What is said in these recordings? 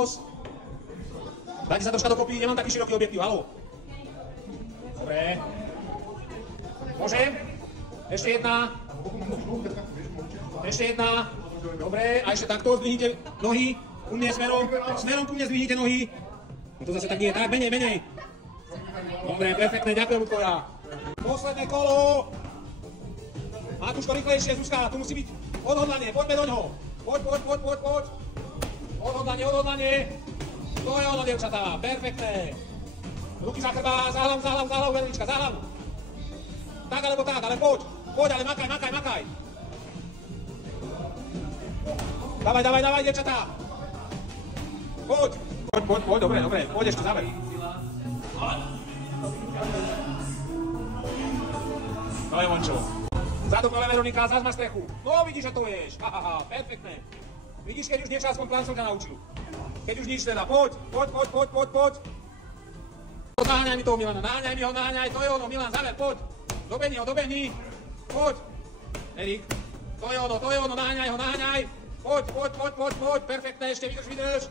Carlos. Dajte sa troška dokopy, nemám taký široký objektív, haló. Dobre. Môžem? Ešte jedna. Ešte jedna. Dobre, a ešte takto zdvihnite nohy. U mne smerom ku mne zdvihnite nohy. No to zase tak nie, tak menej. Dobre, perfektne, ďakujem, Ľudkovia. Posledné kolo. Matúško, rýchlejšie, Zuzka, tu musí byť odhodlanie, poďme do ňoho. Poď. Odhodlanie. To je ono, dievčatá, perfektné. Ruky za chrba, za hlavu, Veronička, za hlavu. Tak alebo tak, ale poď, ale makaj. Dávaj, dievčatá. Poď, dobre, poď ešte, záver. No je vončo. Zadu kole, Veronika, zás máš strechu. No vidíš, že to vieš. Perfektné. Vidíš, keď už niečo aspoň Plancelka naučil. Keď už nič teda, poď. Naháňaj mi toho Milana, naháňaj, to je ono, Milan, záver, poď. Dobehni, poď. Erik, to je ono, naháňaj. Poď, perfektné, ešte vydrž.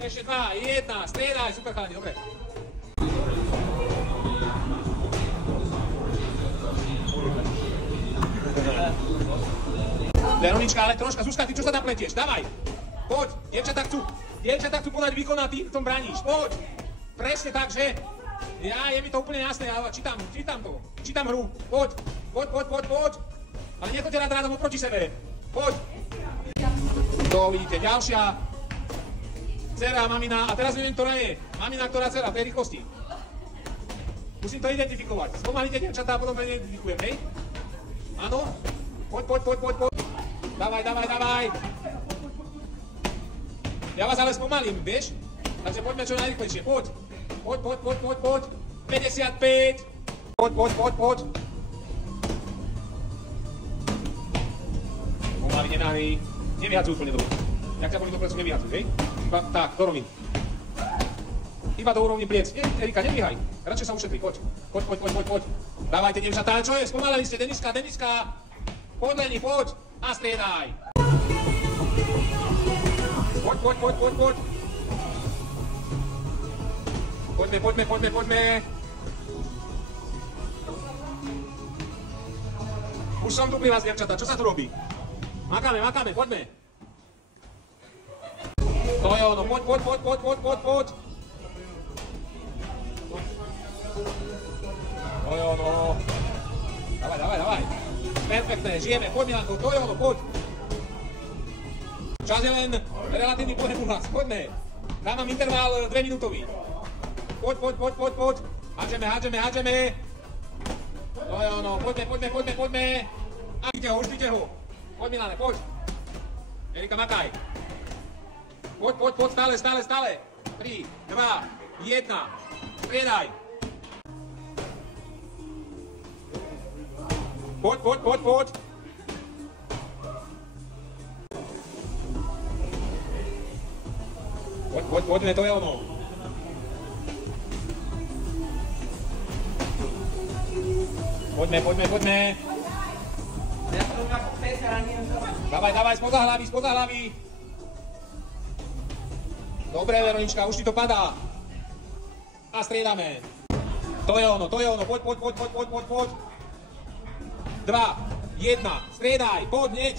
Ešte 2, 1, striedaj, super chalani, dobre. Veronička, ale troška, Zuzka, ty čo sa tam pletieš? Dávaj, poď, dievčatá chcú podať výkon a ty v tom braníš, poď. Presne tak, že? Je mi to úplne jasné, ale čítam hru, poď. Ale nechoďte rádom oproti sebe, poď. To vidíte, ďalšia. Dcera, mamina, a teraz neviem, ktorá je. Mamina, ktorá dcera, v tej rýchlosti. Musím to identifikovať. Spomalite, dievčatá, a potom to identifikujem, hej? Áno? Poď. Dávaj. Ja vás ale spomalím, vieš? Takže poďme čo najrýchlejšie. Poď. 55. Poď. Pomalite náhy. Nevyhadzuj úplne dolu. Jak ťa boli do plecu, nevyhadzuj, hej? Iba tak, do roviny. Iba do úrovni pliec. Erika, nevyhaj. Radšej sa ušetri, poď. Dávajte, dievčatá, čo je? Spomalili ste, Deniska. Poď, Leni, poď. A striedaj. Poď. Poďme. Už som tu pri vás, dievčatá, čo sa tu robí? Makáme, poďme. To je ono, poď. To je ono. Dávaj. Perfektné, žijeme, poď Milanko, to je ono, poď. Čas je len relatívny pohyb u nás, poďme. Dávam interval 2 minútový. Poď. Hádžeme. To je ono, poďme. A uždite ho. Poď Milane, poď. Erika, makaj. Poď, stále. 3, 2, 1. Striedaj. Poď. Poďme, to je ono. Poďme. Dávaj, spoza hlavy. Dobre, Veronička, už ti to padá. A striedame. To je ono, poď. 2, 1, striedaj, poď, hneď.